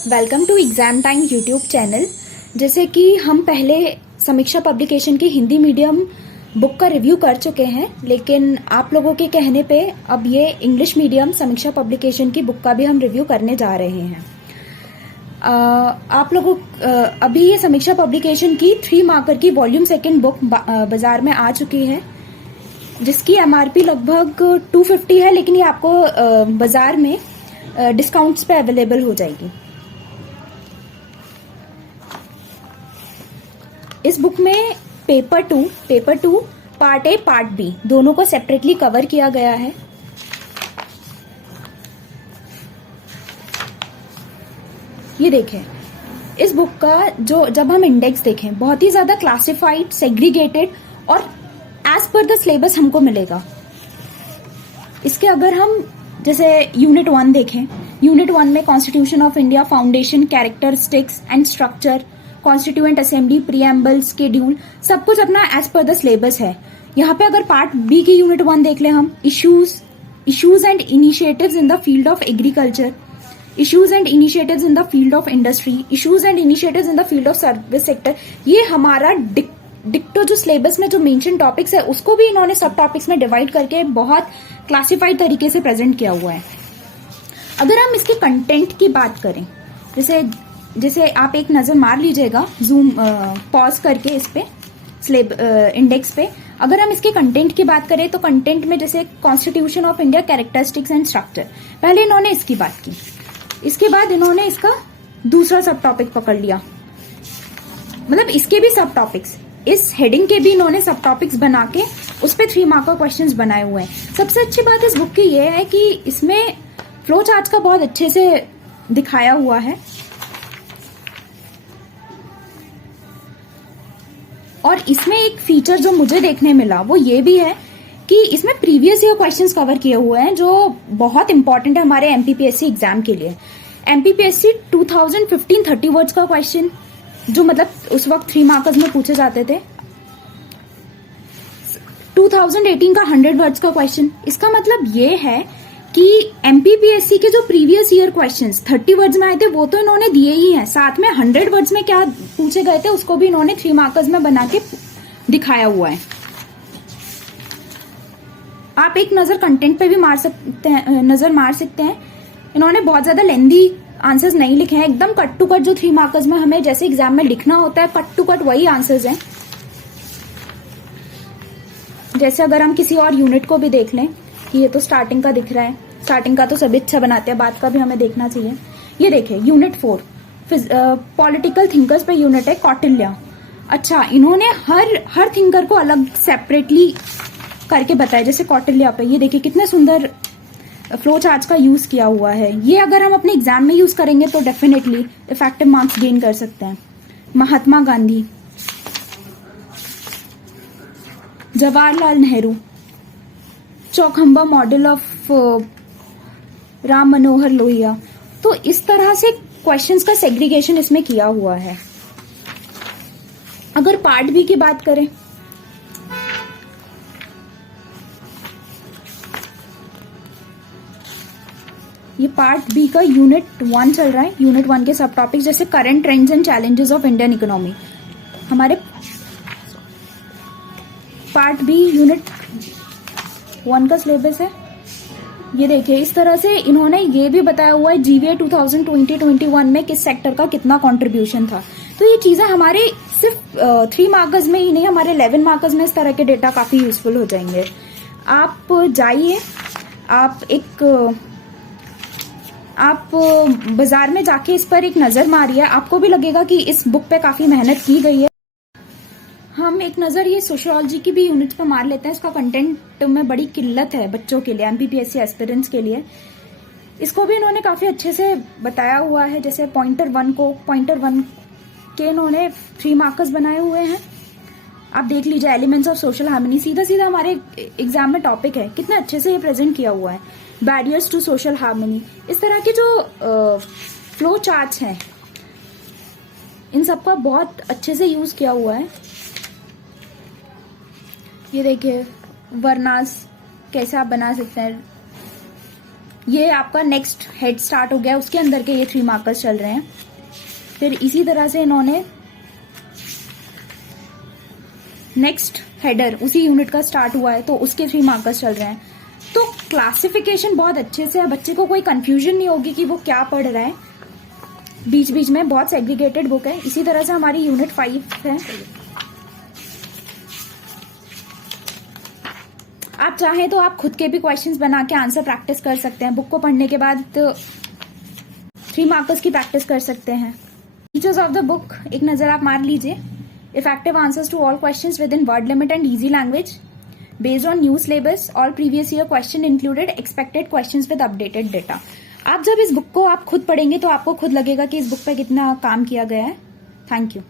Welcome to exam time YouTube channel. जैसे कि हम पहले समीक्षा पब्लिकेशन की हिंदी मीडियम बुक का रिव्यू कर चुके हैं, लेकिन आप लोगों के कहने पे अब ये इंग्लिश मीडियम समीक्षा पब्लिकेशन की बुक का भी हम रिव्यू करने जा रहे हैं। आप लोगों अभी ये समीक्षा पब्लिकेशन की 3 मार्कर की वॉल्यूम सेकंड बुक बाजार में आ चुकी है, जिसकी एमआरपी लगभग 250 है, लेकिन ये आपको बाजार में डिस्काउंट्स पे अवेलेबल हो जाएगी। इस बुक में paper two part A part B दोनों को सेपरेटली कवर किया गया है। ये देखें, इस बुक का जब हम इंडेक्स देखें, बहुत ही ज्यादा क्लासिफाइड, सेग्रीगेटेड और एज पर द सिलेबस हमको मिलेगा। इसके अगर हम जैसे यूनिट 1 देखें, यूनिट 1 में constitution of India, foundation, characteristics and structure, constituent assembly, preamble, schedule, सब कुछ अपना एज पर द सिलेबस है। यहाँ पे अगर पार्ट बी की यूनिट 1 देख ले हम, issues and initiatives in the field of agriculture, issues and initiatives in the field of industry, issues and initiatives in the field of service sector, ये हमारा डिक्टो जो सिलेबस में जो मेंशन टॉपिक्स है उसको भी इन्होंने सब टॉपिक्स में डिवाइड करके बहुत क्लासिफाइड तरीके से प्रेजेंट किया हुआ है। अगर हम इसके कंटेंट की बात करें, जैसे आप एक नजर मार लीजिएगा जूम पॉज करके इस पे इंडेक्स पे। अगर हम इसके कंटेंट की बात करें तो कंटेंट में जैसे constitution of India, characteristics and structure, पहले इन्होंने इसकी बात की, इसके बाद इन्होंने इसका दूसरा सब टॉपिक पकड़ लिया, मतलब इसके भी सब टॉपिक्स, इस हेडिंग के भी इन्होंने सब टॉपिक्स बना के उस पे 3 मार्कर क्वेश्चंस बनाए हुए हैं। सबसे अच्छी बात इस बुक की ये है कि इसमें फ्लो चार्ट का बहुत अच्छे से दिखाया हुआ है, और इसमें एक फीचर जो मुझे देखने मिला वो ये भी है कि इसमें प्रीवियस ईयर क्वेश्चंस कवर किए हुए हैं, जो बहुत इंपॉर्टेंट है हमारे एमपीपीएससी एग्जाम के लिए। एमपीपीएससी 2015 30 वर्ड्स का क्वेश्चन, जो मतलब उस वक्त 3 मार्कर्स में पूछे जाते थे, 2018 का 100 वर्ड्स का क्वेश्चन। इसका मतलब ये है कि एमपीपीएससी के जो प्रीवियस ईयर क्वेश्चंस 30 वर्ड्स में आए थे वो तो इन्होंने दिए ही हैं, साथ में 100 वर्ड्स में क्या पूछे गए थे उसको भी इन्होंने 3 मार्कर्स में बना के दिखाया हुआ है। आप एक नजर कंटेंट पे भी नजर मार सकते हैं। इन्होंने बहुत ज्यादा लेंदी आंसर्स नहीं लिखे हैं, एकदम कट टू कट जो 3 मार्कर्स में हमें जैसे एग्जाम में लिखना होता है, कट टू कट वही आंसर्स हैं। जैसे अगर हम किसी और यूनिट को भी देख लें कि ये तो स्टार्टिंग का दिख रहा है, स्टार्टिंग का तो सभी अच्छा बनाते हैं, बाद का भी हमें देखना चाहिए। ये देखिए यूनिट 4 पॉलिटिकल थिंकर्स पे यूनिट है, कौटिल्य। अच्छा, इन्होंने हर थिंकर को अलग सेपरेटली करके बताया, जैसे कौटिल्य पे ये देखिए कितने सुंदर फ्लो चार्ट का यूज किया हुआ है। ये अगर हम अपने एग्जाम में यूज करेंगे तो डेफिनेटली इफेक्टिव मार्क्स गेन कर सकते हैं। महात्मा गांधी, जवाहरलाल नेहरू, चौखंबा मॉडल ऑफ राम मनोहर लोहिया, तो इस तरह से क्वेश्चंस का सेग्रीगेशन इसमें किया हुआ है। अगर पार्ट बी की बात करें, ये पार्ट बी का यूनिट 1 चल रहा है। यूनिट 1 के सब टॉपिक जैसे current trends and challenges of Indian economy, हमारे पार्ट बी यूनिट 1 का सिलेबस है। ये देखिए इस तरह से इन्होंने ये भी बताया हुआ है जीवीए 2020-21 में किस सेक्टर का कितना कंट्रीब्यूशन था। तो ये चीजें हमारे सिर्फ 3 मार्कर्स में ही नहीं, हमारे 11 मार्कर्स में इस तरह के डेटा काफी यूजफुल हो जाएंगे। आप जाइए, आप बाजार में जाके इस पर एक नजर मारिए, आपको भी लगेगा कि इस बुक पे काफी मेहनत की गई है। हम एक नजर ये सोशियोलॉजी की भी यूनिट पे मार लेते हैं। इसका कंटेंट में बड़ी किल्लत है बच्चों के लिए, एमपीपीएससी एस्पिरेंट्स के लिए। इसको भी इन्होंने काफी अच्छे से बताया हुआ है। जैसे पॉइंटर वन के इन्होंने 3 मार्कर्स बनाए हुए हैं। आप देख लीजिए, एलिमेंट्स ऑफ सोशल हार्मनी, सीधा सीधा हमारे एग्जाम में टॉपिक है, कितने अच्छे से ये प्रेजेंट किया हुआ है। बैरियर्स टू सोशल हार्मनी, इस तरह के जो फ्लो चार्ट्स हैं इन सबका बहुत अच्छे से यूज किया हुआ है। ये देखिए वर्नास कैसे आप बना सकते हैं, ये आपका नेक्स्ट हेड स्टार्ट हो गया, उसके अंदर के ये 3 मार्कर्स चल रहे हैं। फिर इसी तरह से इन्होंने नेक्स्ट हेडर उसी यूनिट का स्टार्ट हुआ है तो उसके 3 मार्कर्स चल रहे हैं। तो क्लासिफिकेशन बहुत अच्छे से है, बच्चे को कोई कंफ्यूजन नहीं होगी कि वो क्या पढ़ रहा है। बीच बीच में बहुत सेग्रीगेटेड बुक है। इसी तरह से हमारी यूनिट 5 है। आप चाहें तो आप खुद के भी क्वेश्चंस बना के आंसर प्रैक्टिस कर सकते हैं। बुक को पढ़ने के बाद 3 मार्कर्स की प्रैक्टिस कर सकते हैं। फीचर्स ऑफ द बुक एक नजर आप मार लीजिए। Effective answers to all questions within word limit and easy language based on new syllabus, all previous year question included, expected questions with updated data. आप जब इस बुक को आप खुद पढ़ेंगे तो आपको खुद लगेगा कि इस बुक पे कितना काम किया गया है। Thank you.